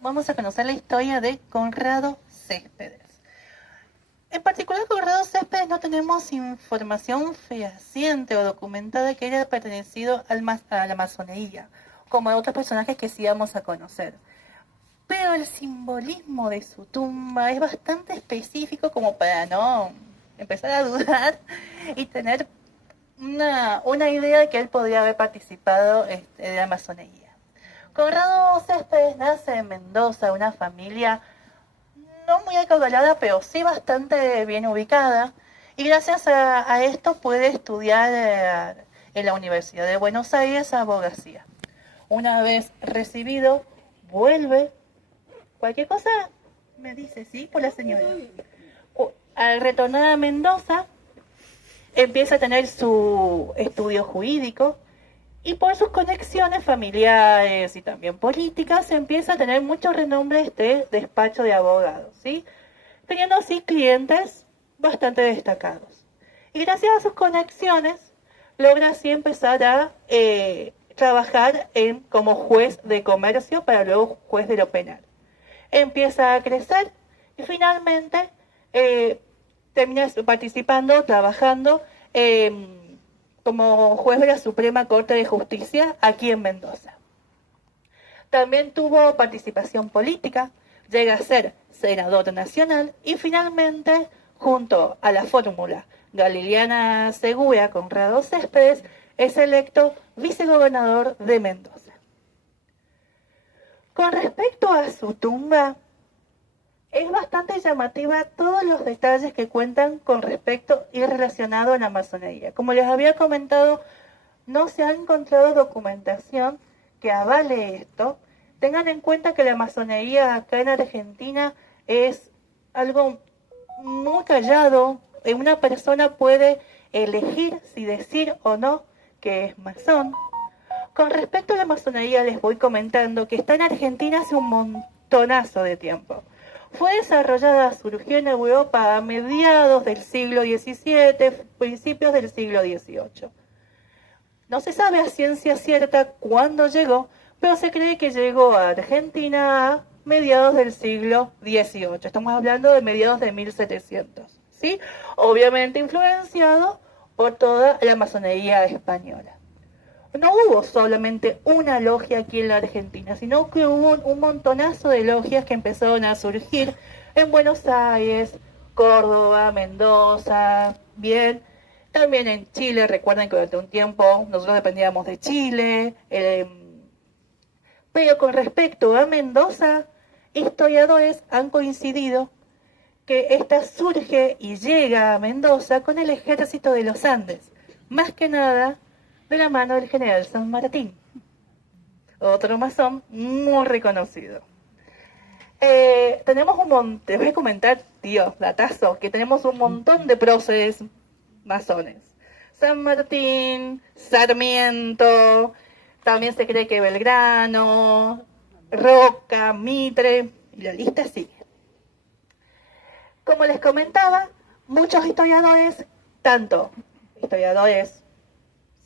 vamos a conocer la historia de Conrado Céspedes. En particular, Conrado Céspedes no tenemos información fehaciente o documentada que haya pertenecido a la masonería, como a otros personajes que sí vamos a conocer. Pero el simbolismo de su tumba es bastante específico como para no empezar a dudar y tener una idea de que él podría haber participado de la masonería. Conrado Céspedes nace en Mendoza, una familia no muy acaudalada, pero sí bastante bien ubicada, y gracias a esto puede estudiar en la Universidad de Buenos Aires abogacía. Una vez recibido, vuelve. Cualquier cosa me dice, ¿sí? Por la señora. Al retornar a Mendoza, empieza a tener su estudio jurídico, y por sus conexiones familiares y también políticas empieza a tener mucho renombre de despacho de abogados, ¿sí? Teniendo así clientes bastante destacados. Y gracias a sus conexiones logra así empezar a trabajar como juez de comercio para luego juez de lo penal. Empieza a crecer y finalmente termina participando, trabajando como juez de la Suprema Corte de Justicia aquí en Mendoza. También tuvo participación política, llega a ser senador nacional y finalmente, junto a la fórmula Galiliana Segura Conrado Céspedes, es electo vicegobernador de Mendoza. Con respecto a su tumba, es bastante llamativa todos los detalles que cuentan con respecto y relacionado a la masonería. Como les había comentado, no se ha encontrado documentación que avale esto. Tengan en cuenta que la masonería acá en Argentina es algo muy callado. Una persona puede elegir si decir o no que es masón. Con respecto a la masonería les voy comentando que está en Argentina hace un montonazo de tiempo. Fue desarrollada, surgió en Europa a mediados del siglo XVII, principios del siglo XVIII. No se sabe a ciencia cierta cuándo llegó, pero se cree que llegó a Argentina a mediados del siglo XVIII. Estamos hablando de mediados de 1700, ¿sí? Obviamente influenciado por toda la masonería española. No hubo solamente una logia aquí en la Argentina, sino que hubo un montonazo de logias que empezaron a surgir en Buenos Aires, Córdoba, Mendoza, bien. También en Chile, recuerden que durante un tiempo nosotros dependíamos de Chile. Pero con respecto a Mendoza, historiadores han coincidido que esta surge y llega a Mendoza con el ejército de los Andes, más que nada de la mano del general San Martín, otro masón muy reconocido. Tenemos te voy a comentar, tío, datazo, que tenemos un montón de próceres masones. San Martín, Sarmiento, también se cree que Belgrano, Roca, Mitre, y la lista sigue. Como les comentaba, muchos historiadores, tanto historiadores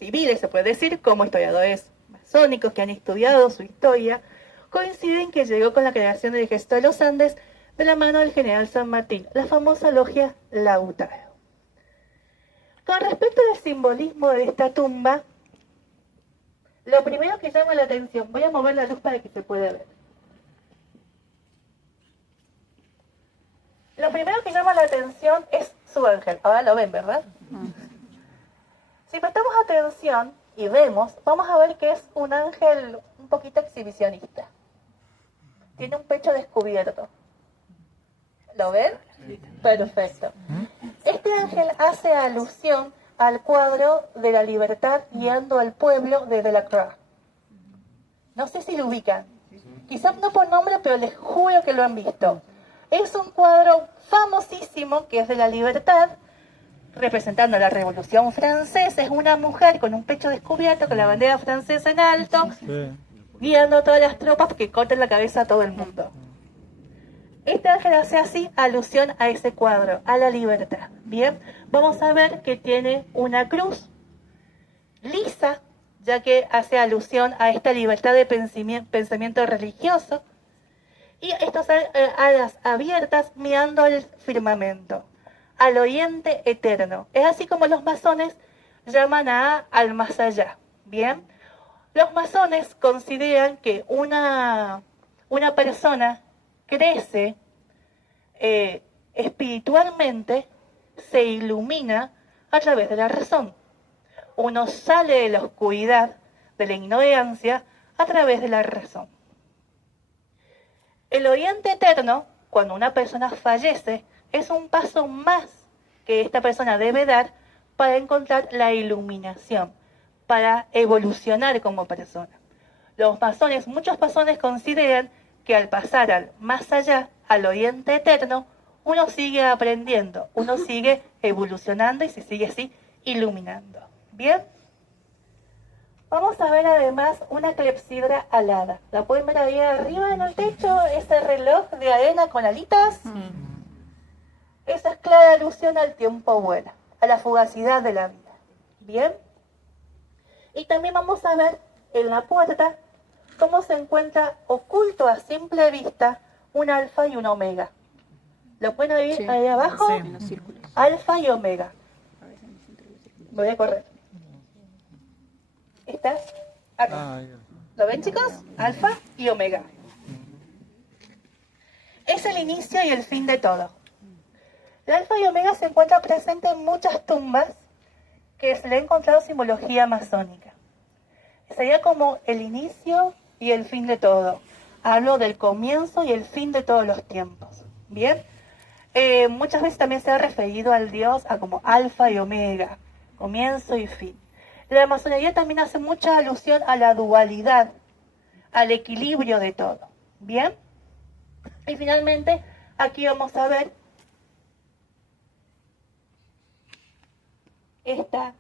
civiles, se puede decir, como historiadores masónicos que han estudiado su historia, coinciden que llegó con la creación del Ejército de los Andes de la mano del general San Martín, la famosa logia Lautaro. Con respecto al simbolismo de esta tumba, lo primero que llama la atención, voy a mover la luz para que se pueda ver. Lo primero que llama la atención es su ángel. Ahora lo ven, ¿verdad? Si prestamos atención y vemos, vamos a ver que es un ángel un poquito exhibicionista. Tiene un pecho descubierto. ¿Lo ven? Perfecto. Este ángel hace alusión al cuadro de la libertad guiando al pueblo de Delacroix. No sé si lo ubican. Quizás no por nombre, pero les juro que lo han visto. Es un cuadro famosísimo que es de la libertad, representando la Revolución Francesa. Es una mujer con un pecho descubierto, con la bandera francesa en alto, guiando a todas las tropas que corten la cabeza a todo el mundo. Este ángel hace así alusión a ese cuadro, a la libertad. Bien, vamos a ver que tiene una cruz lisa, ya que hace alusión a esta libertad de pensamiento religioso. y estas alas abiertas mirando al firmamento, al oriente eterno. Es así como los masones llaman al más allá. Bien, los masones consideran que una persona crece espiritualmente, se ilumina a través de la razón. Uno sale de la oscuridad, de la ignorancia, a través de la razón. El oriente eterno, cuando una persona fallece, es un paso más que esta persona debe dar para encontrar la iluminación, para evolucionar como persona. Muchos masones consideran que al pasar al más allá, al oriente eterno, uno sigue aprendiendo, uno sigue evolucionando y se sigue así iluminando. ¿Bien? Vamos a ver además una clepsidra alada. ¿La pueden ver ahí arriba en el techo? Ese reloj de arena con alitas. Esa es clara alusión al tiempo bueno, a la fugacidad de la vida. ¿Bien? Y también vamos a ver en la puerta cómo se encuentra oculto a simple vista un alfa y un omega. ¿Lo pueden ver ahí abajo? Sí, en los círculos. Alfa y omega. Voy a correr. ¿Está? Acá. ¿Lo ven, chicos? Alfa y omega. Es el inicio y el fin de todo. El alfa y omega se encuentra presente en muchas tumbas que se le ha encontrado simbología masónica. Sería como el inicio y el fin de todo. Hablo del comienzo y el fin de todos los tiempos. ¿Bien? Muchas veces también se ha referido al dios a como alfa y omega, comienzo y fin. La masonería también hace mucha alusión a la dualidad, al equilibrio de todo. ¿Bien? Y finalmente, aquí vamos a ver esta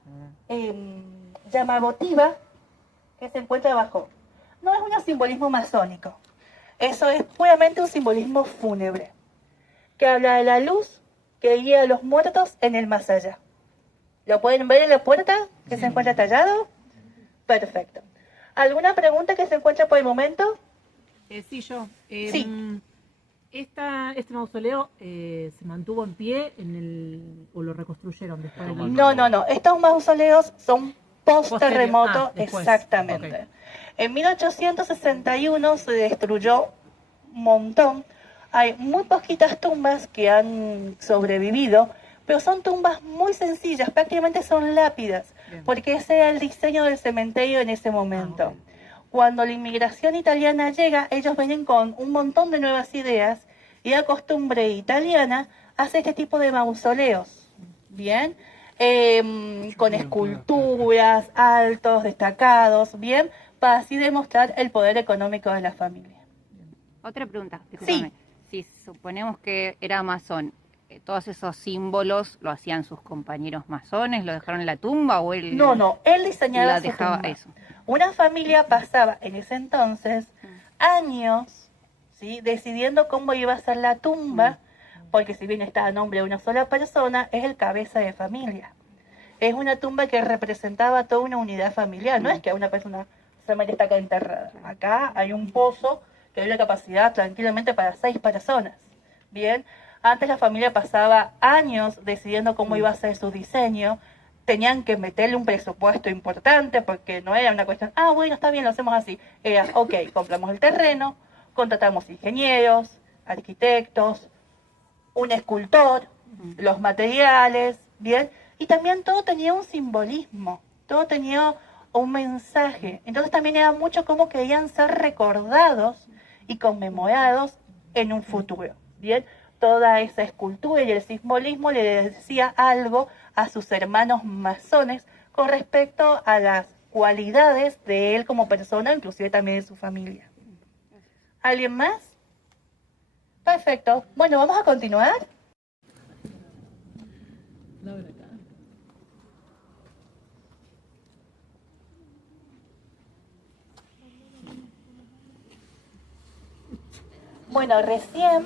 llama votiva que se encuentra abajo. No es un simbolismo masónico. Eso es puramente un simbolismo fúnebre, que habla de la luz que guía a los muertos en el más allá. ¿Lo pueden ver en la puerta que se encuentra tallado? Perfecto. ¿Alguna pregunta que se encuentre por el momento? Sí, yo. Sí. ¿Este mausoleo se mantuvo en pie o lo reconstruyeron después del No. Estos mausoleos son post-terremoto, exactamente. Okay. En 1861 se destruyó un montón. Hay muy poquitas tumbas que han sobrevivido, pero son tumbas muy sencillas, prácticamente son lápidas, porque ese era el diseño del cementerio en ese momento. Okay. Cuando la inmigración italiana llega, ellos vienen con un montón de nuevas ideas y la costumbre italiana hace este tipo de mausoleos, ¿bien? Con esculturas, altos, destacados, ¿bien? Para así demostrar el poder económico de la familia. Otra pregunta, discúlpame. Sí. Si suponemos que era masón, ¿todos esos símbolos lo hacían sus compañeros masones? ¿Lo dejaron en la tumba o él...? No, él diseñaba su tumba. Eso. Una familia pasaba en ese entonces años, ¿sí?, decidiendo cómo iba a ser la tumba, porque si bien está a nombre de una sola persona, es el cabeza de familia. Es una tumba que representaba toda una unidad familiar, no es que una persona solamente está acá enterrada. Acá hay un pozo que hay la capacidad tranquilamente para 6 personas. Bien, antes la familia pasaba años decidiendo cómo iba a ser su diseño, tenían que meterle un presupuesto importante porque no era una cuestión, bueno, está bien, lo hacemos así. Era, ok, compramos el terreno, contratamos ingenieros, arquitectos, un escultor, los materiales, ¿bien? Y también todo tenía un simbolismo, todo tenía un mensaje. Entonces también era mucho cómo querían ser recordados y conmemorados en un futuro, ¿bien? Toda esa escultura y el simbolismo le decía algo a sus hermanos masones con respecto a las cualidades de él como persona, inclusive también de su familia. ¿Alguien más? Perfecto. Bueno, vamos a continuar. Bueno, recién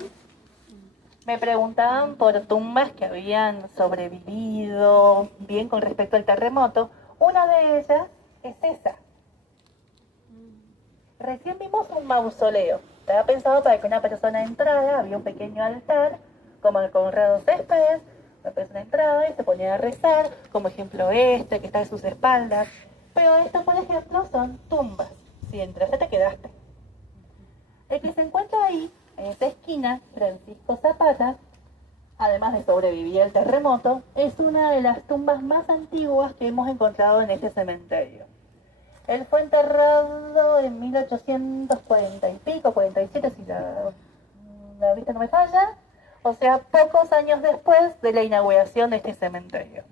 me preguntaban por tumbas que habían sobrevivido bien con respecto al terremoto. Una de ellas es esa. Recién vimos un mausoleo. Estaba pensado para que una persona entrara, había un pequeño altar, como el Conrado Céspedes, la persona entraba y se ponía a rezar, como ejemplo este, que está a sus espaldas. Pero esto, por ejemplo, son tumbas. Si entraste, te quedaste. El que se encuentra ahí, en esa esquina, Francisco Zapata, además de sobrevivir al terremoto, es una de las tumbas más antiguas que hemos encontrado en este cementerio. Él fue enterrado en 1840 y pico, 47, si la vista no me falla, o sea, pocos años después de la inauguración de este cementerio.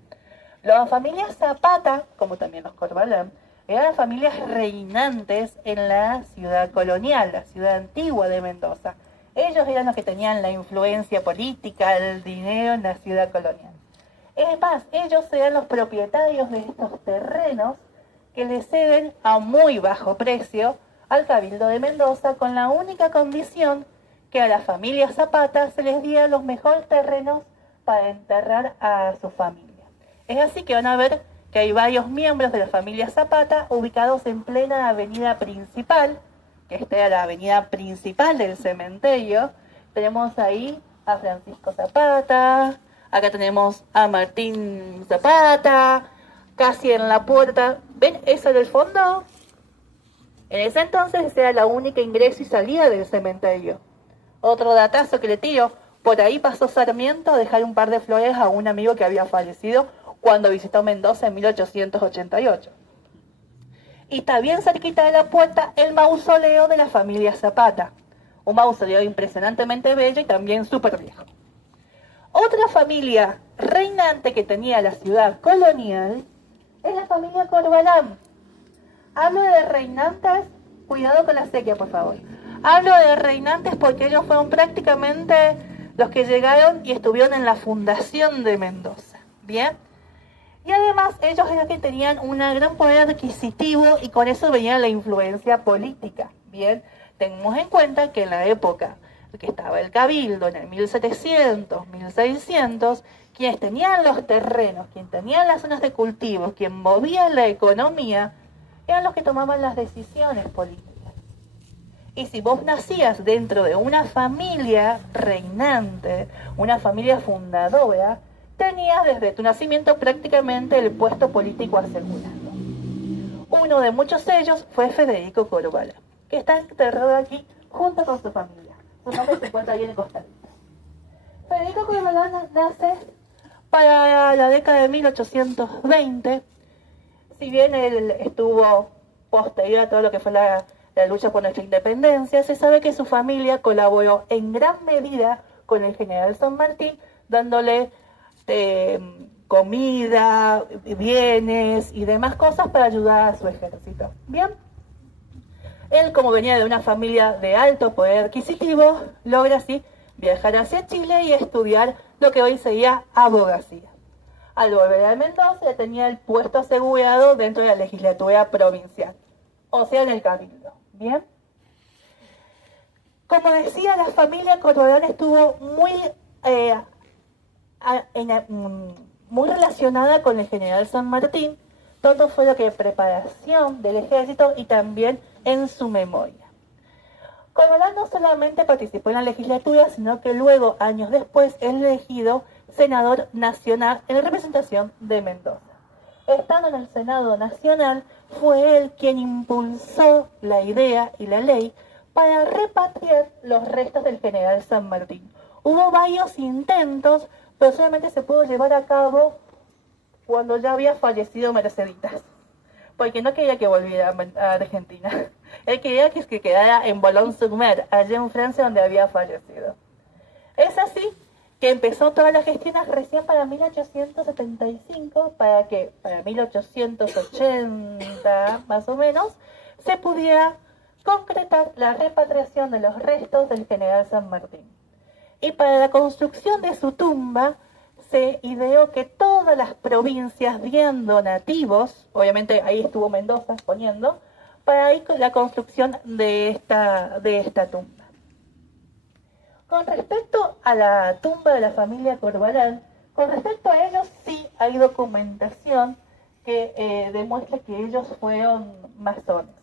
La familia Zapata, como también los Corbalán, eran familias reinantes en la ciudad colonial, la ciudad antigua de Mendoza. Ellos eran los que tenían la influencia política, el dinero en la ciudad colonial. Es más, ellos eran los propietarios de estos terrenos que le ceden a muy bajo precio al Cabildo de Mendoza, con la única condición que a la familia Zapata se les diera los mejores terrenos para enterrar a su familia. Es así que van a ver que hay varios miembros de la familia Zapata ubicados en plena avenida principal, que esta era la avenida principal del cementerio. Tenemos ahí a Francisco Zapata, acá tenemos a Martín Zapata, casi en la puerta. ¿Ven eso del fondo? En ese entonces era la única ingreso y salida del cementerio. Otro datazo que le tiro, por ahí pasó Sarmiento a dejar un par de flores a un amigo que había fallecido cuando visitó Mendoza en 1888. Y está bien cerquita de la puerta el mausoleo de la familia Zapata. Un mausoleo impresionantemente bello y también súper viejo. Otra familia reinante que tenía la ciudad colonial es la familia Corbalán. Hablo de reinantes, cuidado con la sequía, por favor. Hablo de reinantes porque ellos fueron prácticamente los que llegaron y estuvieron en la fundación de Mendoza. ¿Bien? Y además ellos eran los que tenían un gran poder adquisitivo y con eso venía la influencia política. Bien, tenemos en cuenta que en la época que estaba el Cabildo, en el 1700, 1600, quienes tenían los terrenos, quienes tenían las zonas de cultivo, quien movía la economía, eran los que tomaban las decisiones políticas. Y si vos nacías dentro de una familia reinante, una familia fundadora, tenías desde tu nacimiento prácticamente el puesto político asegurado. Uno de muchos ellos fue Federico Corbalán, que está enterrado aquí junto con su familia. Su nombre se encuentra ahí en Costa Rica. Federico Corbalán nace para la década de 1820. Si bien él estuvo posterior a todo lo que fue la lucha por nuestra independencia, se sabe que su familia colaboró en gran medida con el general San Martín, dándole comida, bienes y demás cosas para ayudar a su ejército. Bien, él, como venía de una familia de alto poder adquisitivo, logra así viajar hacia Chile y estudiar lo que hoy sería abogacía. Al volver a Mendoza ya tenía el puesto asegurado dentro de la legislatura provincial, o sea, en el Cabildo. Bien, como decía, la familia Corbalán estuvo muy relacionada con el general San Martín, tanto fue lo que preparación del ejército y también en su memoria. Corbalán no solamente participó en la legislatura, sino que luego, años después, es elegido senador nacional en representación de Mendoza. Estando en el Senado Nacional, fue él quien impulsó la idea y la ley para repatriar los restos del general San Martín. Hubo varios intentos, pero solamente se pudo llevar a cabo cuando ya había fallecido Merceditas, porque no quería que volviera a Argentina. Él quería que quedara en Boulogne-sur-Mer, allí en Francia, donde había fallecido. Es así que empezó todas las gestiones recién para 1875, para que para 1880, más o menos, se pudiera concretar la repatriación de los restos del general San Martín. Y para la construcción de su tumba, se ideó que todas las provincias dieran donativos, obviamente ahí estuvo Mendoza poniendo, para ir con la construcción de esta tumba. Con respecto a la tumba de la familia Corbalán, con respecto a ellos sí hay documentación que demuestra que ellos fueron masones.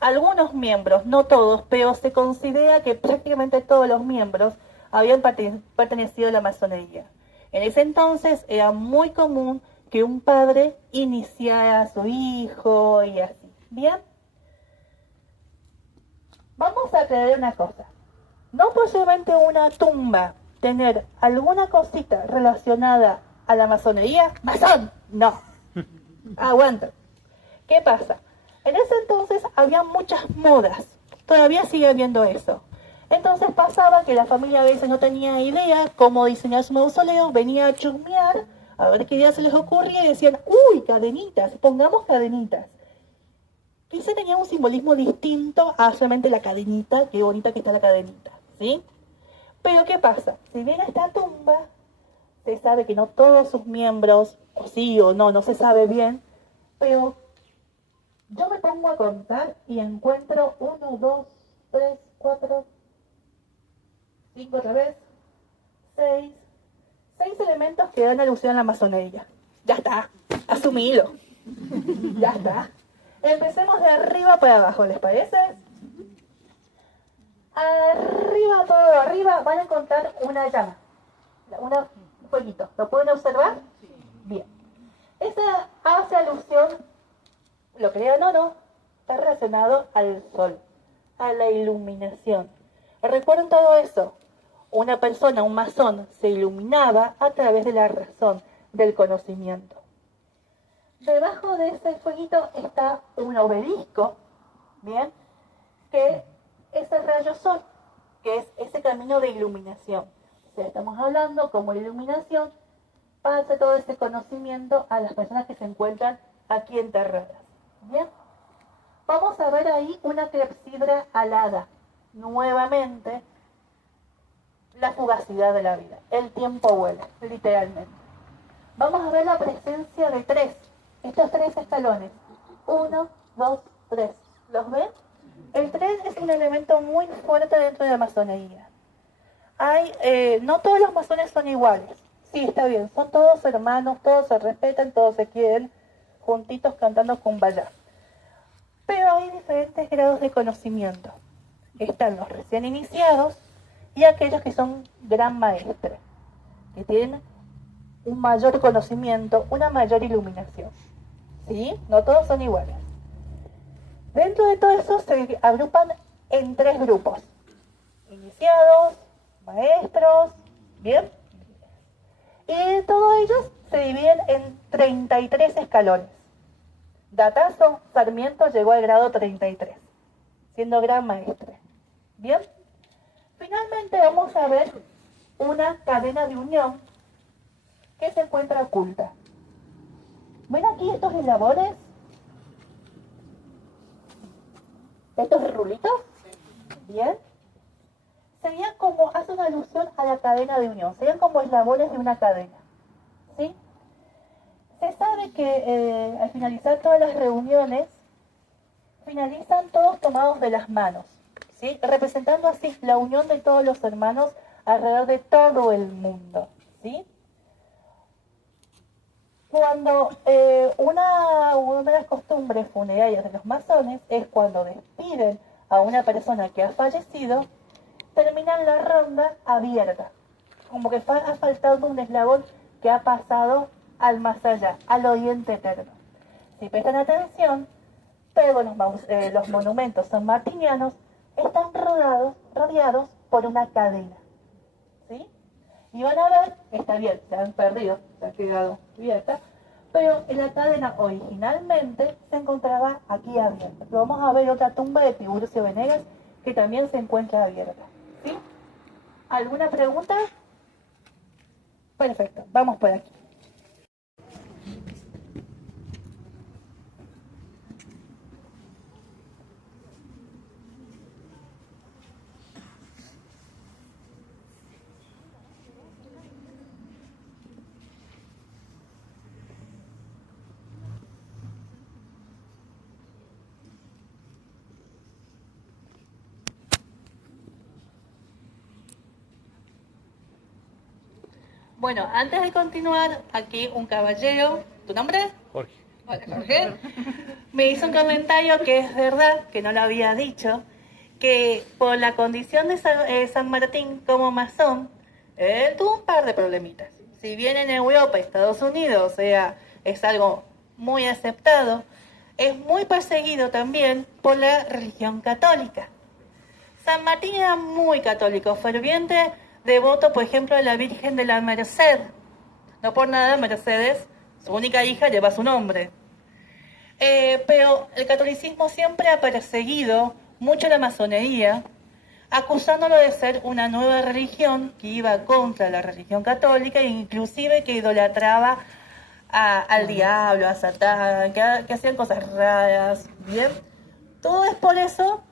algunos miembros, no todos, pero se considera que prácticamente todos los miembros habían pertenecido a la masonería. En ese entonces era muy común que un padre iniciara a su hijo y así. ¿Bien? Vamos a creer una cosa. No posiblemente una tumba tener alguna cosita relacionada a la masonería. ¡Masón! No. Aguanta. ¿Qué pasa? En ese entonces había muchas modas. Todavía sigue habiendo eso. Entonces pasaba que la familia a veces no tenía idea cómo diseñar su mausoleo, venía a chusmear, a ver qué idea se les ocurría y decían, uy, cadenitas, pongamos cadenitas. Y se tenía un simbolismo distinto a solamente la cadenita, qué bonita que está la cadenita, ¿sí? Pero ¿qué pasa? Si bien esta tumba, se sabe que no todos sus miembros, o sí o no, no se sabe bien, pero yo me pongo a contar y encuentro 1, 2, 3, 4, 5 otra vez, 6 elementos que dan alusión a la masonería. Ya está, asumilo. Ya está. Empecemos de arriba para abajo, ¿les parece? Arriba, todo arriba, van a encontrar una llama. Un fueguito. ¿Lo pueden observar? Bien. Esa hace alusión, lo crean o no, está relacionado al sol, a la iluminación. ¿Recuerdan todo eso? Una persona, un masón, se iluminaba a través de la razón, del conocimiento. Debajo de ese fueguito está un obelisco, ¿bien? Que es el rayo sol, que es ese camino de iluminación. O sea, estamos hablando como iluminación pasa todo ese conocimiento a las personas que se encuentran aquí enterradas, ¿bien? Vamos a ver ahí una clepsidra alada. Nuevamente, la fugacidad de la vida. El tiempo vuela, literalmente. Vamos a ver la presencia de estos tres escalones. 1, 2, 3. ¿Los ven? El 3 es un elemento muy fuerte dentro de la masonería. No todos los masones son iguales. Sí, está bien, son todos hermanos, todos se respetan, todos se quieren, juntitos cantando kumbaya. Pero hay diferentes grados de conocimiento. Están los recién iniciados y aquellos que son gran maestres, que tienen un mayor conocimiento, una mayor iluminación. ¿Sí? No todos son iguales. Dentro de todo eso se agrupan en 3 grupos. Iniciados, maestros, ¿bien? Y todos ellos se dividen en 33 escalones. Datazo, Sarmiento llegó al grado 33, siendo gran maestre. ¿Bien? Finalmente vamos a ver una cadena de unión que se encuentra oculta. ¿Ven aquí estos eslabones? ¿Estos rulitos? ¿Bien? Serían como, hace una alusión a la cadena de unión, serían como eslabones de una cadena. ¿Sí? Se sabe que al finalizar todas las reuniones, finalizan todos tomados de las manos, ¿sí? Representando así la unión de todos los hermanos alrededor de todo el mundo, ¿sí? Cuando una de las costumbres funerarias de los masones es cuando despiden a una persona que ha fallecido, terminan la ronda abierta, como que ha faltado un eslabón que ha pasado al más allá, al oriente eterno. Si prestan atención, todos los monumentos sanmartinianos están rodeados por una cadena, ¿sí? Y van a ver, está bien, se han perdido, se ha quedado abierta, pero en la cadena originalmente se encontraba aquí abierta. Vamos a ver otra tumba de Tiburcio Venegas que también se encuentra abierta, ¿sí? ¿Alguna pregunta? Perfecto, vamos por aquí. Bueno, antes de continuar, aquí un caballero. ¿Tu nombre? Jorge. Hola, Jorge. me hizo un comentario que es verdad, que no lo había dicho, que por la condición de San Martín como masón, él tuvo un par de problemitas. Si bien en Europa y Estados Unidos, o sea, es algo muy aceptado, es muy perseguido también por la religión católica. San Martín era muy católico, ferviente, devoto, por ejemplo, de la Virgen de la Merced. No por nada, Mercedes, su única hija, lleva su nombre. Pero el catolicismo siempre ha perseguido mucho la masonería, acusándolo de ser una nueva religión que iba contra la religión católica e inclusive que idolatraba al diablo, a Satán, que hacían cosas raras, ¿bien? Todo es por eso,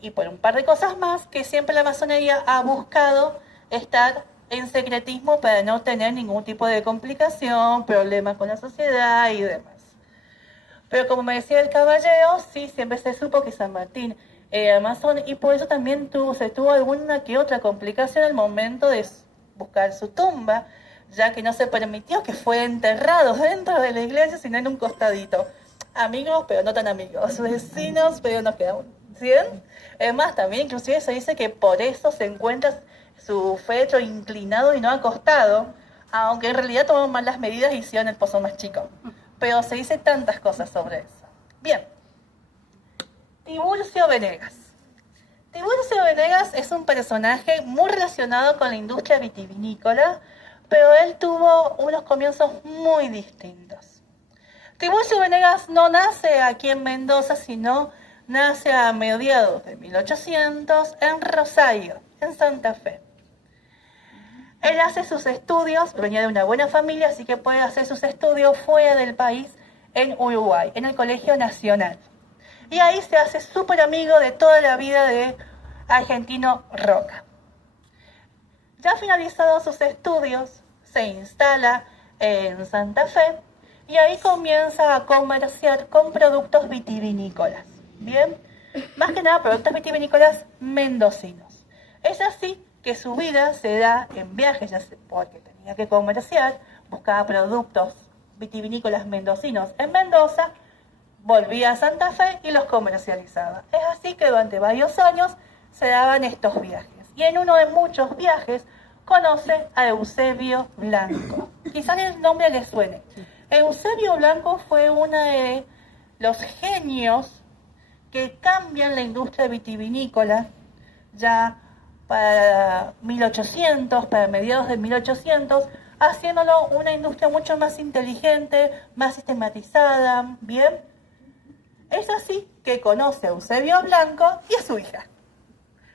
y por un par de cosas más, que siempre la masonería ha buscado estar en secretismo para no tener ningún tipo de complicación, problemas con la sociedad y demás. Pero como me decía el caballero, sí, siempre se supo que San Martín era masón y por eso también se tuvo alguna que otra complicación al momento de buscar su tumba, ya que no se permitió que fuera enterrado dentro de la iglesia, sino en un costadito. Amigos, pero no tan amigos. Vecinos, pero no quedaron. ¿Bien? Es más, también inclusive se dice que por eso se encuentra su féretro inclinado y no acostado, aunque en realidad tomó malas medidas y hicieron el pozo más chico. Pero se dice tantas cosas sobre eso. Bien. Tiburcio Venegas. Tiburcio Venegas es un personaje muy relacionado con la industria vitivinícola, pero él tuvo unos comienzos muy distintos. Tiburcio Venegas no nace aquí en Mendoza, sino nace a mediados de 1800 en Rosario, en Santa Fe. Él hace sus estudios, venía de una buena familia, así que puede hacer sus estudios fuera del país, en Uruguay, en el Colegio Nacional. Y ahí se hace súper amigo de toda la vida de Argentino Roca. Ya finalizados sus estudios, se instala en Santa Fe y ahí comienza a comerciar con productos vitivinícolas. Bien, más que nada productos vitivinícolas mendocinos. Es así que su vida se da en viajes, ya sé, porque tenía que comerciar, buscaba productos vitivinícolas mendocinos en Mendoza, volvía a Santa Fe y los comercializaba. Es así que durante varios años se daban estos viajes. Y en uno de muchos viajes conoce a Eusebio Blanco. Quizás el nombre le suene. Eusebio Blanco fue uno de los genios que cambian la industria vitivinícola ya para 1800, para mediados de 1800, haciéndolo una industria mucho más inteligente, más sistematizada, ¿bien? Es así que conoce a Eusebio Blanco y a su hija,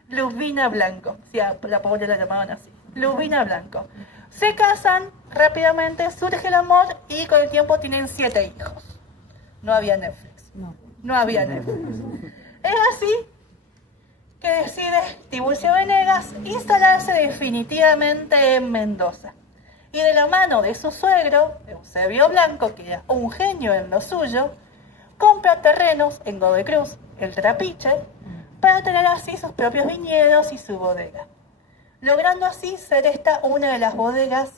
Lubina Blanco. Sí, a la pobre la llamaban así, Lubina Blanco. Se casan rápidamente, surge el amor y con el tiempo tienen 7 hijos. No había Netflix. No había Netflix. Es así que decide Tiburcio Venegas instalarse definitivamente en Mendoza. Y de la mano de su suegro, Eusebio Blanco, que era un genio en lo suyo, compra terrenos en Godoy Cruz, el Trapiche, para tener así sus propios viñedos y su bodega, logrando así ser esta una de las bodegas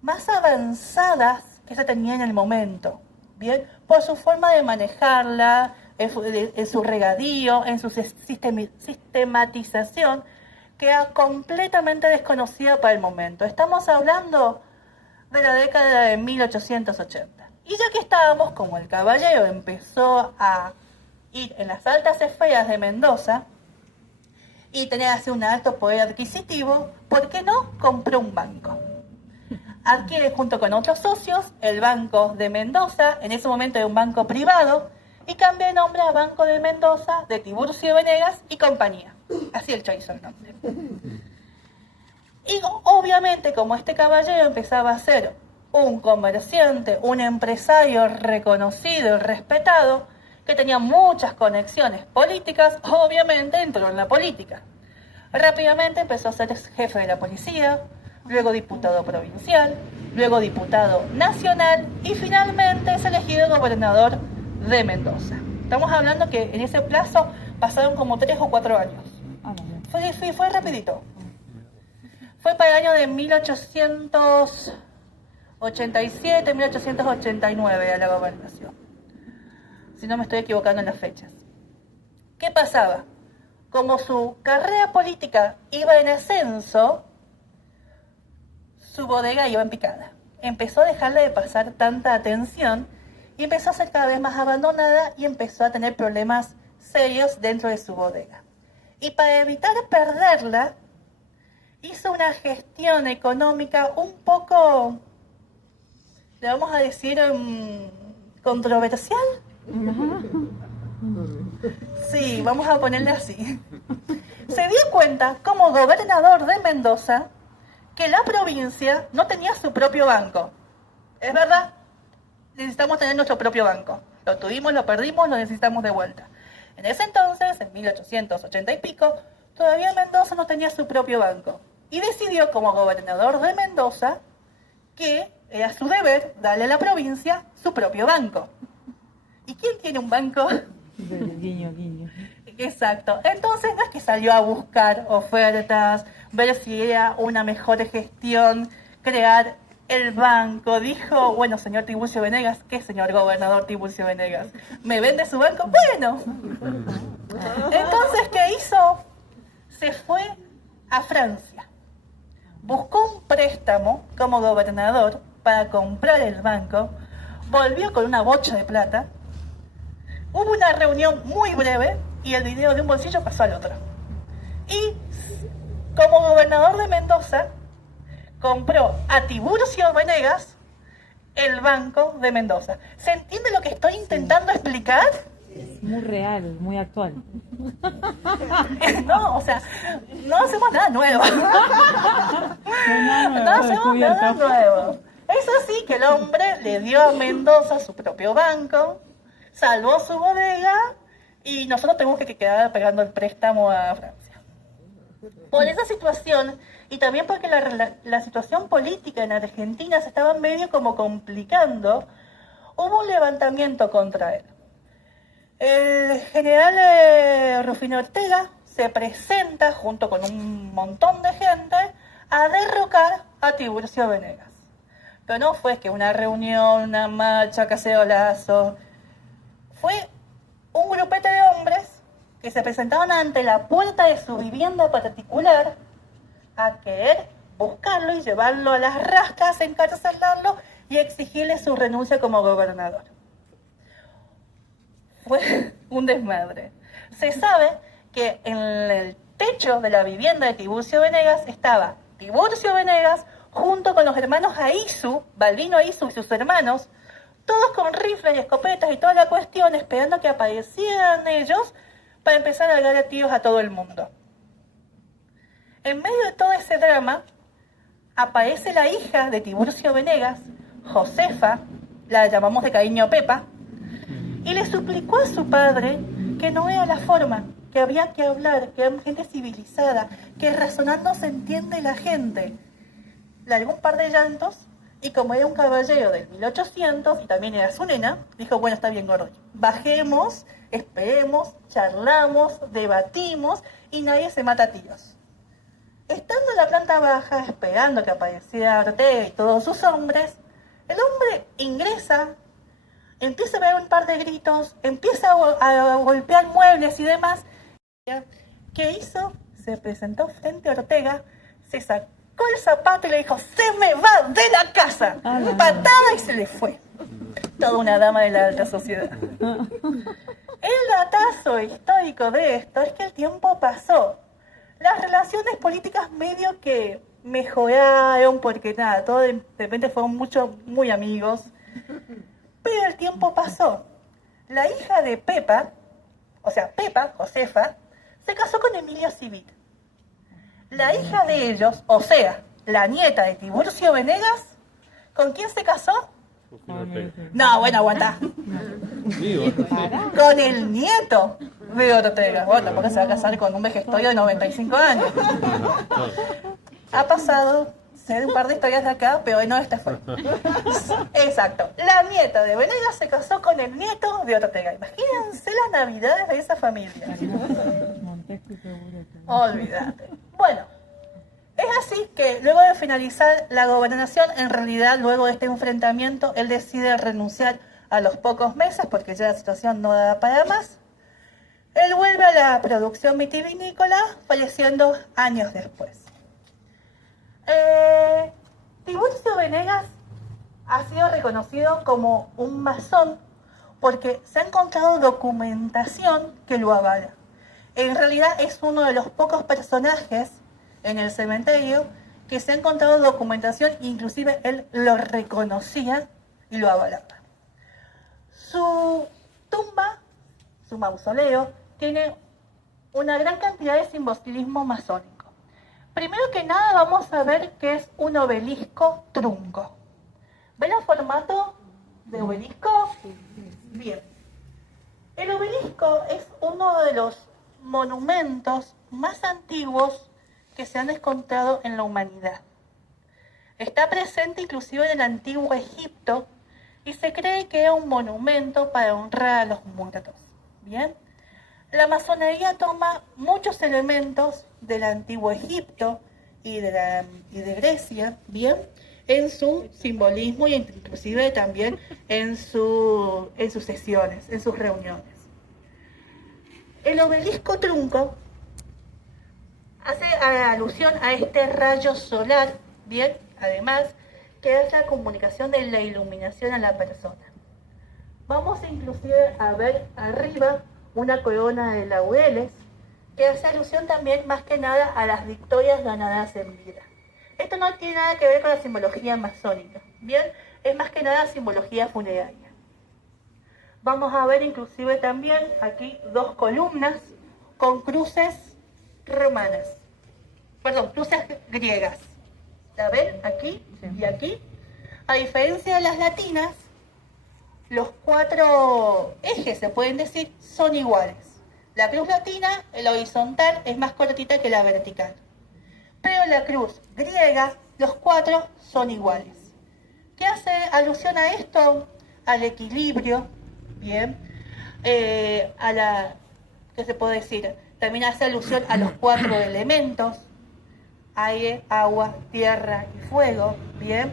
más avanzadas que se tenía en el momento, ¿bien? Por su forma de manejarla, en su regadío, en su sistematización, que era completamente desconocida para el momento. Estamos hablando de la década de 1880. Y ya que estábamos, como el caballero empezó a ir en las altas esferas de Mendoza y tener así un alto poder adquisitivo, ¿por qué no? Compró un banco. Adquiere junto con otros socios el Banco de Mendoza, en ese momento era un banco privado, y cambia de nombre a Banco de Mendoza de Tiburcio Venegas y compañía. Así el hizo el nombre. Y obviamente, como este caballero empezaba a ser un comerciante, un empresario reconocido y respetado, que tenía muchas conexiones políticas, obviamente entró en la política. Rápidamente empezó a ser jefe de la policía, luego diputado provincial, luego diputado nacional y finalmente es elegido gobernador de Mendoza. Estamos hablando que en ese plazo pasaron como 3 o 4 años. Fue rapidito. Fue para el año de 1887, 1889 a la gobernación. si no me estoy equivocando en las fechas. ¿Qué pasaba? Como su carrera política iba en ascenso, su bodega iba en picada. Empezó a dejarle de pasar tanta atención y empezó a ser cada vez más abandonada y empezó a tener problemas serios dentro de su bodega. Y para evitar perderla, hizo una gestión económica un poco, le vamos a decir, controversial. Sí, vamos a ponerle así. Se dio cuenta, como gobernador de Mendoza, que la provincia no tenía su propio banco. ¿Es verdad? Necesitamos tener nuestro propio banco. Lo tuvimos, lo perdimos, lo necesitamos de vuelta. En ese entonces, en 1880 y pico, todavía Mendoza no tenía su propio banco. Y decidió, como gobernador de Mendoza, que era su deber darle a la provincia su propio banco. ¿Y quién tiene un banco? Guiño. Exacto. Entonces no es que salió a buscar ofertas, ver si era una mejor gestión, crear el banco. Dijo, bueno, señor Tiburcio Venegas, ¿qué señor gobernador Tiburcio Venegas? ¿Me vende su banco? Bueno. Entonces, ¿qué hizo? Se fue a Francia. Buscó un préstamo como gobernador para comprar el banco. Volvió con una bocha de plata. Hubo una reunión muy breve y el dinero de un bolsillo pasó al otro. Y como gobernador de Mendoza, compró a Tiburcio Venegas el Banco de Mendoza. ¿Se entiende lo que estoy intentando explicar? Es muy real, muy actual. No, o sea, no hacemos nada nuevo. No hacemos nada nuevo. Es así que el hombre le dio a Mendoza su propio banco, salvó su bodega y nosotros tenemos que quedar pagando el préstamo a Francia. Por esa situación, y también porque la situación política en Argentina se estaba medio como complicando, hubo un levantamiento contra él. El general Rufino Ortega se presenta junto con un montón de gente a derrocar a Tiburcio Venegas. Pero no fue que una reunión, una marcha, cacerolazo. Fue un grupete de hombres que se presentaban ante la puerta de su vivienda particular a querer buscarlo y llevarlo a las rascas, encarcelarlo y exigirle su renuncia como gobernador. Fue un desmadre. Se sabe que en el techo de la vivienda de Tiburcio Venegas estaba Tiburcio Venegas junto con los hermanos Aizu, Balbino Aizu y sus hermanos, todos con rifles y escopetas y toda la cuestión, esperando que aparecieran ellos para empezar a dar a tiros a todo el mundo. En medio de todo ese drama, aparece la hija de Tiburcio Venegas, Josefa, la llamamos de cariño Pepa, y le suplicó a su padre que no era la forma, que había que hablar, que era gente civilizada, que razonando se entiende la gente. Le dio un par de llantos y como era un caballero del 1800 y también era su nena, dijo, bueno, está bien, gordo, bajemos, esperemos, charlamos, debatimos y nadie se mata a tiros. Estando en la planta baja, esperando que apareciera Ortega y todos sus hombres, el hombre ingresa, empieza a ver un par de gritos, empieza a golpear muebles y demás. ¿Qué hizo? Se presentó frente a Ortega, se sacó el zapato y le dijo, ¡se me va de la casa! Patada y se le fue. Toda una dama de la alta sociedad. El datazo histórico de esto es que el tiempo pasó. Las relaciones políticas medio que mejoraron porque nada, todos de repente fueron muy amigos. Pero el tiempo pasó. La hija de Pepa, o sea, Pepa, Josefa, se casó con Emilio Civit. La hija de ellos, o sea, la nieta de Tiburcio Venegas, ¿con quién se casó? No, bueno, aguantá. Con el nieto de Ortega. Bueno, tampoco se va a casar con un vejestorio de 95 años. Ha pasado, sé de un par de historias de acá, pero hoy no esta fue. Exacto. La nieta de Venegas se casó con el nieto de Ortega. Imagínense las navidades de esa familia. Olvídate. Bueno, es así que luego de finalizar la gobernación, en realidad luego de este enfrentamiento, él decide renunciar a los pocos meses, porque ya la situación no da para más, él vuelve a la producción vitivinícola, falleciendo años después. Tiburcio Venegas ha sido reconocido como un masón porque se ha encontrado documentación que lo avala. En realidad es uno de los pocos personajes en el cementerio que se ha encontrado documentación, inclusive él lo reconocía y lo avalaba. Su tumba, su mausoleo, tiene una gran cantidad de simbolismo masónico. Primero que nada vamos a ver qué es un obelisco trunco. ¿Ven el formato de obelisco? Bien. El obelisco es uno de los monumentos más antiguos que se han encontrado en la humanidad. Está presente inclusive en el antiguo Egipto y se cree que era un monumento para honrar a los muertos. Bien. La masonería toma muchos elementos del antiguo Egipto y de Grecia, bien, en su simbolismo y inclusive también en sus sesiones, en sus reuniones. El obelisco trunco hace alusión a este rayo solar, bien, además, que es la comunicación de la iluminación a la persona. Vamos inclusive a ver arriba una corona de laureles, que hace alusión también más que nada a las victorias ganadas en vida. Esto no tiene nada que ver con la simbología masónica, bien, es más que nada simbología funeraria. Vamos a ver inclusive también aquí dos columnas con cruces romanas, perdón, cruces griegas. ¿La ven? Aquí y aquí. A diferencia de las latinas, los cuatro ejes, se pueden decir, son iguales. La cruz latina, la horizontal, es más cortita que la vertical. Pero la cruz griega, los cuatro son iguales. ¿Qué hace alusión a esto? Al equilibrio, bien, ¿qué se puede decir? También hace alusión a los cuatro elementos, aire, agua, tierra y fuego, bien.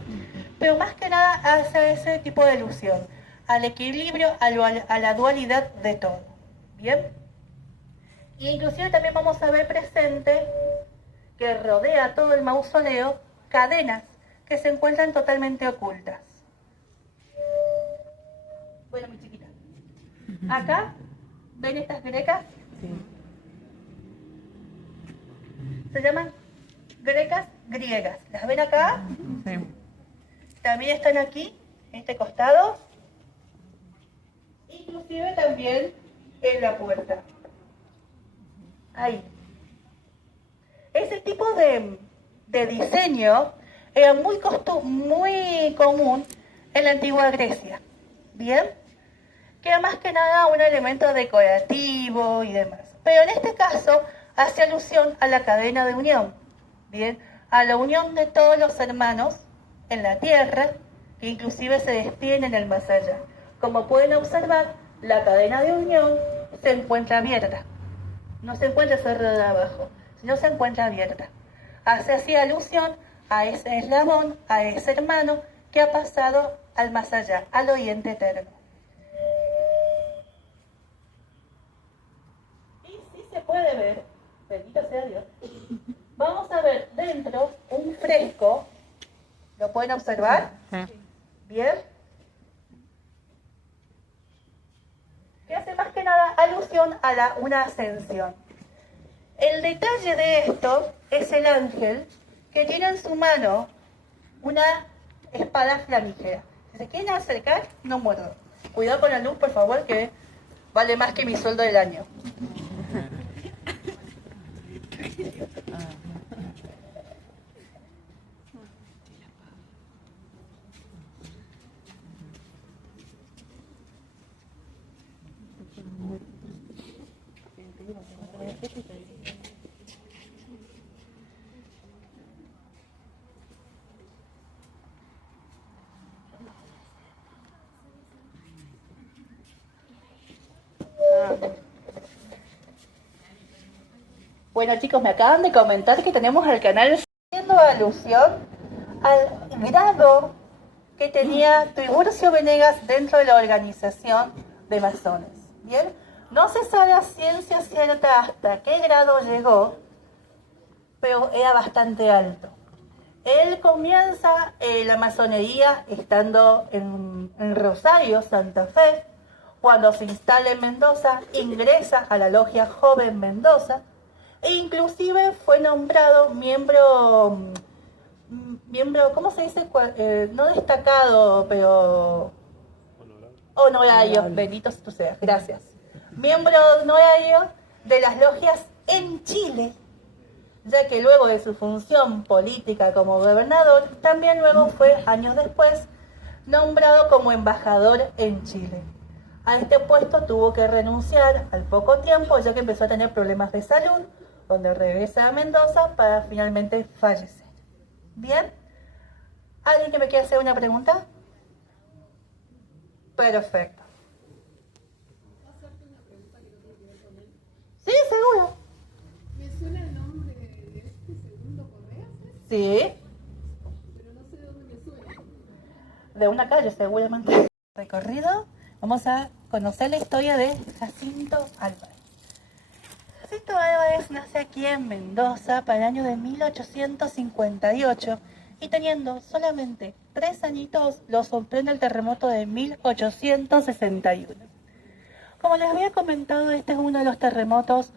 Pero más que nada hace ese tipo de alusión al equilibrio, a la dualidad de todo, bien. Y inclusive también vamos a ver presente que rodea todo el mausoleo cadenas que se encuentran totalmente ocultas. Bueno, mi chiquita. Acá, ¿ven estas grecas? Sí. Se llaman grecas griegas. ¿Las ven acá? Sí. También están aquí, en este costado. Inclusive también en la puerta. Ahí. Ese tipo de diseño era muy común en la antigua Grecia. ¿Bien? Que era más que nada un elemento decorativo y demás. Pero en este caso hace alusión a la cadena de unión. ¿Bien? A la unión de todos los hermanos en la tierra, que inclusive se despiden en el más allá. Como pueden observar, la cadena de unión se encuentra abierta. No se encuentra cerrada de abajo, sino se encuentra abierta. Hace así alusión a ese eslabón, a ese hermano que ha pasado al más allá, al oriente eterno. Y sí se puede ver, bendito sea Dios, vamos a ver dentro un fresco, ¿lo pueden observar? Bien. Que hace más que nada alusión a una ascensión. El detalle de esto es el ángel que tiene en su mano una espada flamígera. Si se quieren acercar, no muerdo. Cuidado con la luz, por favor, que vale más que mi sueldo del año. Bueno chicos, me acaban de comentar que tenemos al canal haciendo alusión al grado que tenía Tiburcio Venegas dentro de la organización de masones. ¿Bien? No se sabe a ciencia cierta hasta qué grado llegó, pero era bastante alto. Él comienza la masonería estando en Rosario, Santa Fe. Cuando se instala en Mendoza, ingresa a la logia Joven Mendoza e inclusive fue nombrado miembro, ¿cómo se dice? No destacado, pero honorario. Bendito tú seas, gracias. Miembro honorario de las logias en Chile, ya que luego de su función política como gobernador, también luego fue, años después, nombrado como embajador en Chile. A este puesto tuvo que renunciar al poco tiempo, ya que empezó a tener problemas de salud, donde regresa a Mendoza para finalmente fallecer. ¿Bien? ¿Alguien que me quiera hacer una pregunta? Perfecto. Sí, seguro. Me suena el nombre de este segundo Correa, Sí. pero no sé de dónde me suena. De una calle, seguramente. Recorrido, vamos a conocer la historia de Jacinto Álvarez. Jacinto Álvarez nace aquí en Mendoza para el año de 1858 y teniendo solamente 3 añitos lo sorprende el terremoto de 1861. Como les había comentado, este es uno de los terremotos,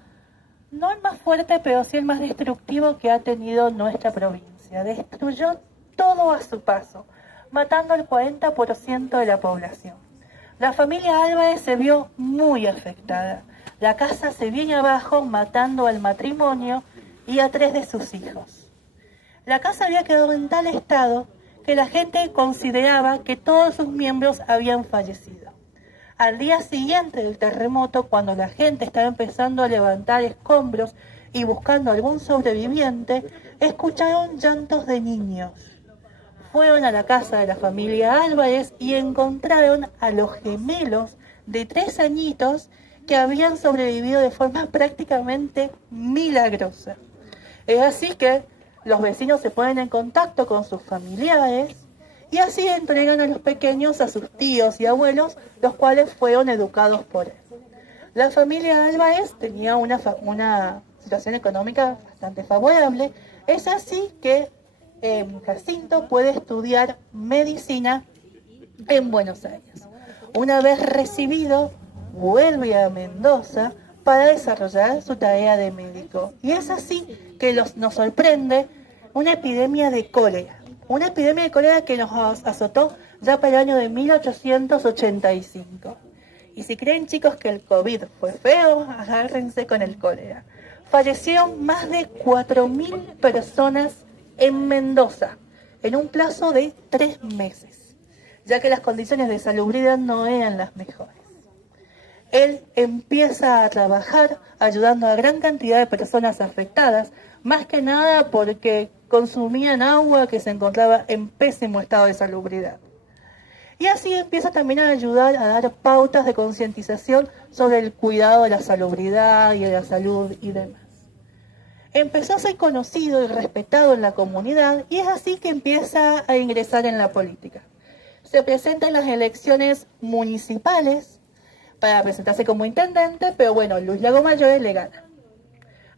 no el más fuerte, pero sí el más destructivo que ha tenido nuestra provincia. Destruyó todo a su paso, matando al 40% de la población. La familia Álvarez se vio muy afectada. La casa se viene abajo, matando al matrimonio y a 3 de sus hijos. La casa había quedado en tal estado que la gente consideraba que todos sus miembros habían fallecido. Al día siguiente del terremoto, cuando la gente estaba empezando a levantar escombros y buscando algún sobreviviente, escucharon llantos de niños. Fueron a la casa de la familia Álvarez y encontraron a los gemelos de 3 añitos que habían sobrevivido de forma prácticamente milagrosa. Es así que los vecinos se ponen en contacto con sus familiares y así entregan a los pequeños a sus tíos y abuelos, los cuales fueron educados por él. La familia Álvarez tenía una situación económica bastante favorable. Es así que Jacinto puede estudiar medicina en Buenos Aires. Una vez recibido, vuelve a Mendoza para desarrollar su tarea de médico. Y es así que nos sorprende una epidemia de cólera. Una epidemia de cólera que nos azotó ya para el año de 1885. Y si creen, chicos, que el COVID fue feo, agárrense con el cólera. Fallecieron más de 4.000 personas en Mendoza en un plazo de 3 meses, ya que las condiciones de salubridad no eran las mejores. Él empieza a trabajar ayudando a gran cantidad de personas afectadas, más que nada porque consumían agua que se encontraba en pésimo estado de salubridad. Y así empieza también a ayudar a dar pautas de concientización sobre el cuidado de la salubridad y de la salud y demás. Empezó a ser conocido y respetado en la comunidad y es así que empieza a ingresar en la política. Se presenta en las elecciones municipales para presentarse como intendente, pero bueno, Luis Lagomayor le gana.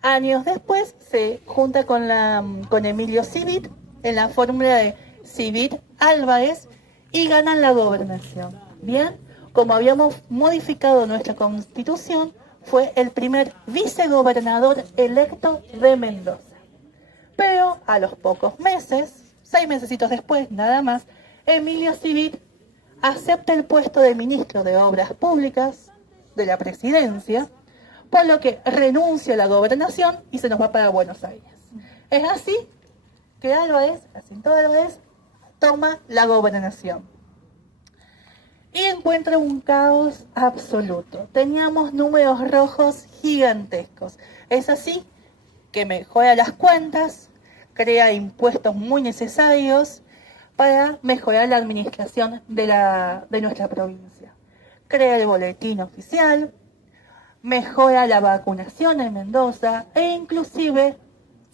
Años después se junta con Emilio Civit en la fórmula de Civit Álvarez y ganan la gobernación. Bien, como habíamos modificado nuestra constitución, fue el primer vicegobernador electo de Mendoza. Pero a los pocos meses, 6 mesecitos después nada más, Emilio Civit acepta el puesto de ministro de Obras Públicas de la presidencia, por lo que renuncia a la gobernación y se nos va para Buenos Aires. Es así que Jacinto Álvarez, toma la gobernación. Y encuentra un caos absoluto. Teníamos números rojos gigantescos. Es así que mejora las cuentas, crea impuestos muy necesarios para mejorar la administración de nuestra provincia. Crea el boletín oficial, mejora la vacunación en Mendoza e inclusive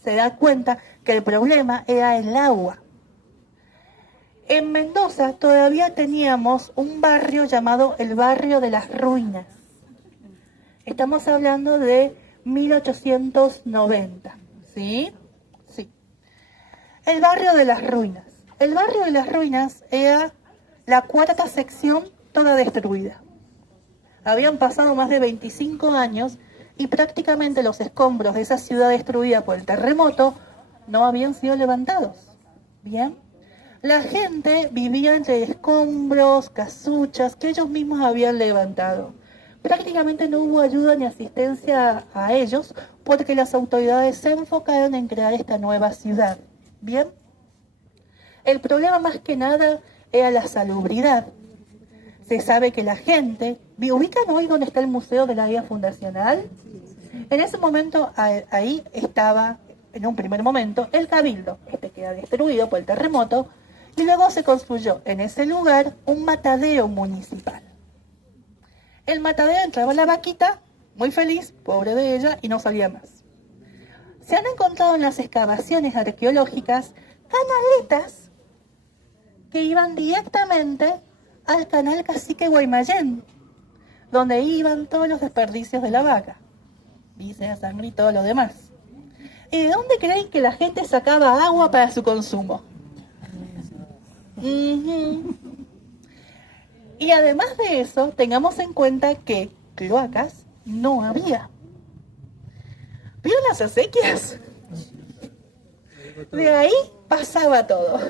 se da cuenta que el problema era el agua. En Mendoza todavía teníamos un barrio llamado el Barrio de las Ruinas. Estamos hablando de 1890, ¿sí? Sí. El Barrio de las Ruinas. El Barrio de las Ruinas era la cuarta sección toda destruida. Habían pasado más de 25 años y prácticamente los escombros de esa ciudad destruida por el terremoto no habían sido levantados. ¿Bien? La gente vivía entre escombros, casuchas que ellos mismos habían levantado. Prácticamente no hubo ayuda ni asistencia a ellos porque las autoridades se enfocaron en crear esta nueva ciudad. ¿Bien? El problema más que nada era la salubridad. Se sabe que la gente... ¿Ubican hoy donde está el Museo de la Vida Fundacional? En ese momento ahí estaba, en un primer momento, el Cabildo. Este queda destruido por el terremoto. Y luego se construyó en ese lugar un matadero municipal. El matadero entraba la vaquita, muy feliz, pobre de ella, y no salía más. Se han encontrado en las excavaciones arqueológicas canaletas que iban directamente al canal Cacique Guaymallén, donde iban todos los desperdicios de la vaca, vísceras, sangre y todo lo demás. ¿Y de dónde creen que la gente sacaba agua para su consumo? Y además de eso, tengamos en cuenta que cloacas no había. ¿Vieron las acequias? De ahí pasaba todo.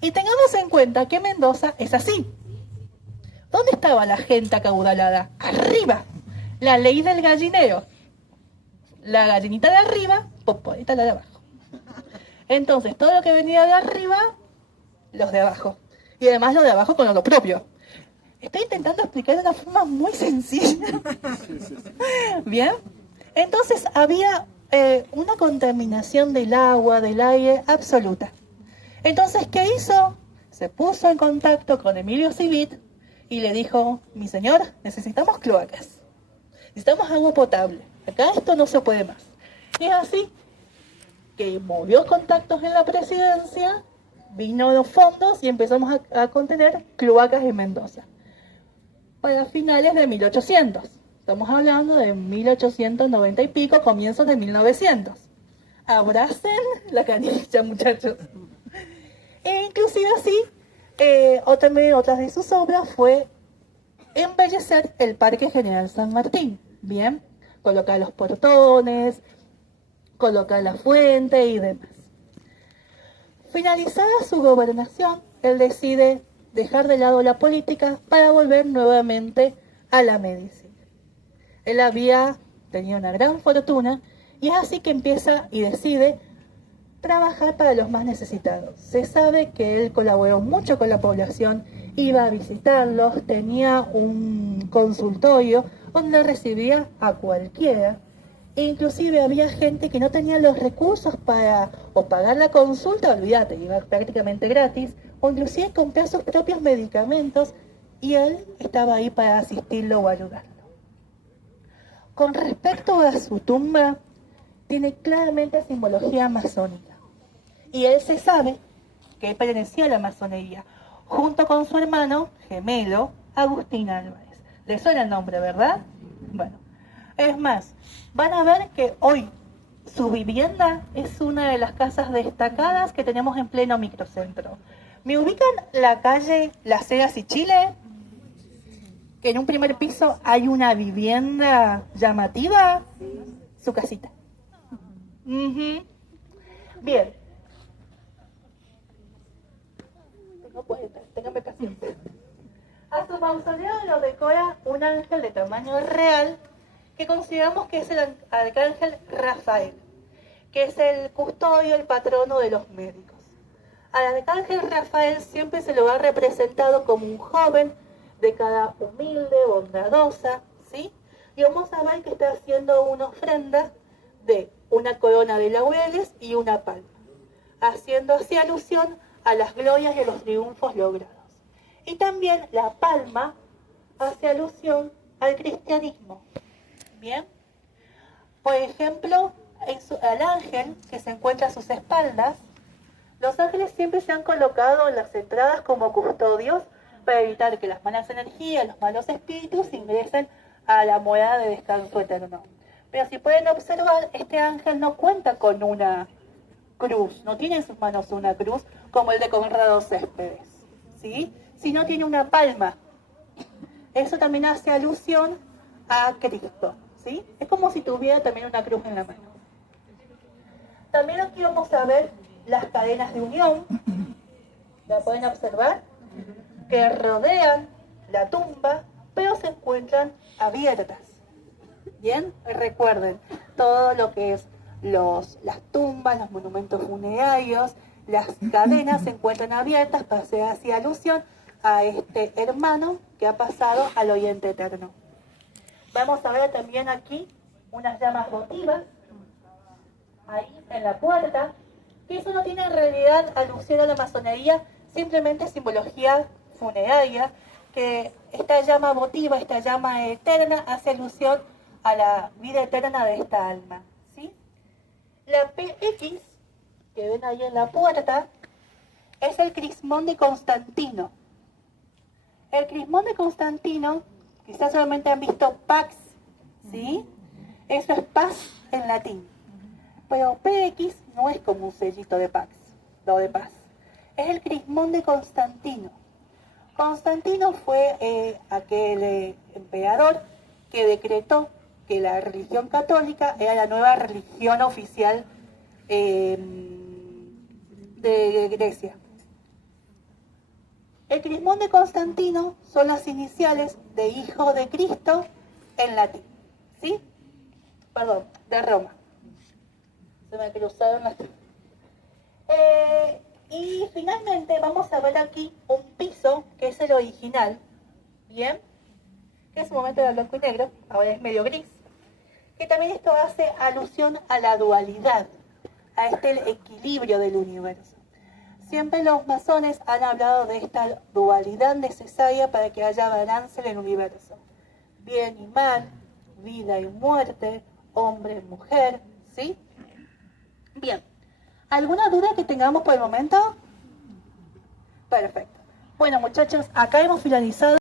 Y tengamos en cuenta que Mendoza es así. ¿Dónde estaba la gente acaudalada? Arriba. La ley del gallinero. La gallinita de arriba, poporita la de abajo. Entonces, todo lo que venía de arriba, los de abajo. Y además los de abajo con lo propio. Estoy intentando explicar de una forma muy sencilla. ¿Bien? Entonces, había una contaminación del agua, del aire, absoluta. Entonces, ¿qué hizo? Se puso en contacto con Emilio Civit y le dijo, mi señor, necesitamos cloacas. Necesitamos agua potable. Acá esto no se puede más. Y es así que movió contactos en la presidencia, vino los fondos y empezamos a contener cloacas en Mendoza. Para finales de 1800. Estamos hablando de 1890 y pico, comienzos de 1900. Abracen la canilla, muchachos. E inclusive así, otra de sus obras fue embellecer el Parque General San Martín. Bien, colocar los portones, colocar la fuente y demás. Finalizada su gobernación, él decide dejar de lado la política para volver nuevamente a la medicina. Él había tenido una gran fortuna y es así que empieza y decide trabajar para los más necesitados. Se sabe que él colaboró mucho con la población, iba a visitarlos, tenía un consultorio donde recibía a cualquiera. Inclusive había gente que no tenía los recursos para o pagar la consulta, olvídate, iba prácticamente gratis, o inclusive comprar sus propios medicamentos y él estaba ahí para asistirlo o ayudarlo. Con respecto a su tumba, tiene claramente simbología masónica. Y él se sabe que pertenecía a la masonería, junto con su hermano gemelo, Agustín Álvarez. ¿Le suena el nombre, verdad? Bueno, es más, van a ver que hoy su vivienda es una de las casas destacadas que tenemos en pleno microcentro. ¿Me ubican la calle Las Heras y Chile? Que en un primer piso hay una vivienda llamativa, su casita. Bien. Ténganme paciencia. A su mausoleo lo decora un ángel de tamaño real que consideramos que es el arcángel Rafael, que es el custodio, el patrono de los médicos. Al arcángel Rafael siempre se lo ha representado como un joven de cara humilde, bondadosa, ¿sí? Y vamos a ver que está haciendo una ofrenda de una corona de laureles y una palma, haciendo así alusión a las glorias y a los triunfos logrados. Y también la palma hace alusión al cristianismo. Bien, por ejemplo, al ángel que se encuentra a sus espaldas, Los ángeles siempre se han colocado en las entradas como custodios para evitar que las malas energías, los malos espíritus ingresen a la morada de descanso eterno. Pero si pueden observar, este ángel no cuenta con una cruz, no tiene en sus manos una cruz como el de Conrado Céspedes, ¿sí? Sino tiene una palma. Eso también hace alusión a Cristo, ¿sí? Es como si tuviera también una cruz en la mano. También aquí vamos a ver las cadenas de unión, ¿la pueden observar? Que rodean la tumba, pero se encuentran abiertas. Bien, recuerden, todo lo que es las tumbas, los monumentos funerarios, las cadenas se encuentran abiertas para hacer así alusión a este hermano que ha pasado al oriente eterno. Vamos a ver también aquí unas llamas votivas, ahí en la puerta, que eso no tiene en realidad alusión a la masonería, simplemente simbología funeraria, que esta llama votiva, esta llama eterna, hace alusión a la vida eterna de esta alma, ¿sí? La PX, que ven ahí en la puerta, es el crismón de Constantino. El crismón de Constantino, quizás solamente han visto Pax, ¿sí? Eso es paz en latín. Pero PX no es como un sellito de Pax, no de paz. Es el crismón de Constantino. Constantino fue aquel emperador que decretó que la religión católica era la nueva religión oficial de Grecia. El crismón de Constantino son las iniciales de Hijo de Cristo en latín, ¿sí? Perdón, de Roma. Se me cruzaron las... Y finalmente vamos a ver aquí un piso, que es el original, ¿bien? Que en su momento era blanco y negro, ahora es medio gris. Que también esto hace alusión a la dualidad, a este equilibrio del universo. Siempre los masones han hablado de esta dualidad necesaria para que haya balance en el universo. Bien y mal, vida y muerte, hombre y mujer, ¿sí? Bien. ¿Alguna duda que tengamos por el momento? Perfecto. Bueno, muchachos, acá hemos finalizado.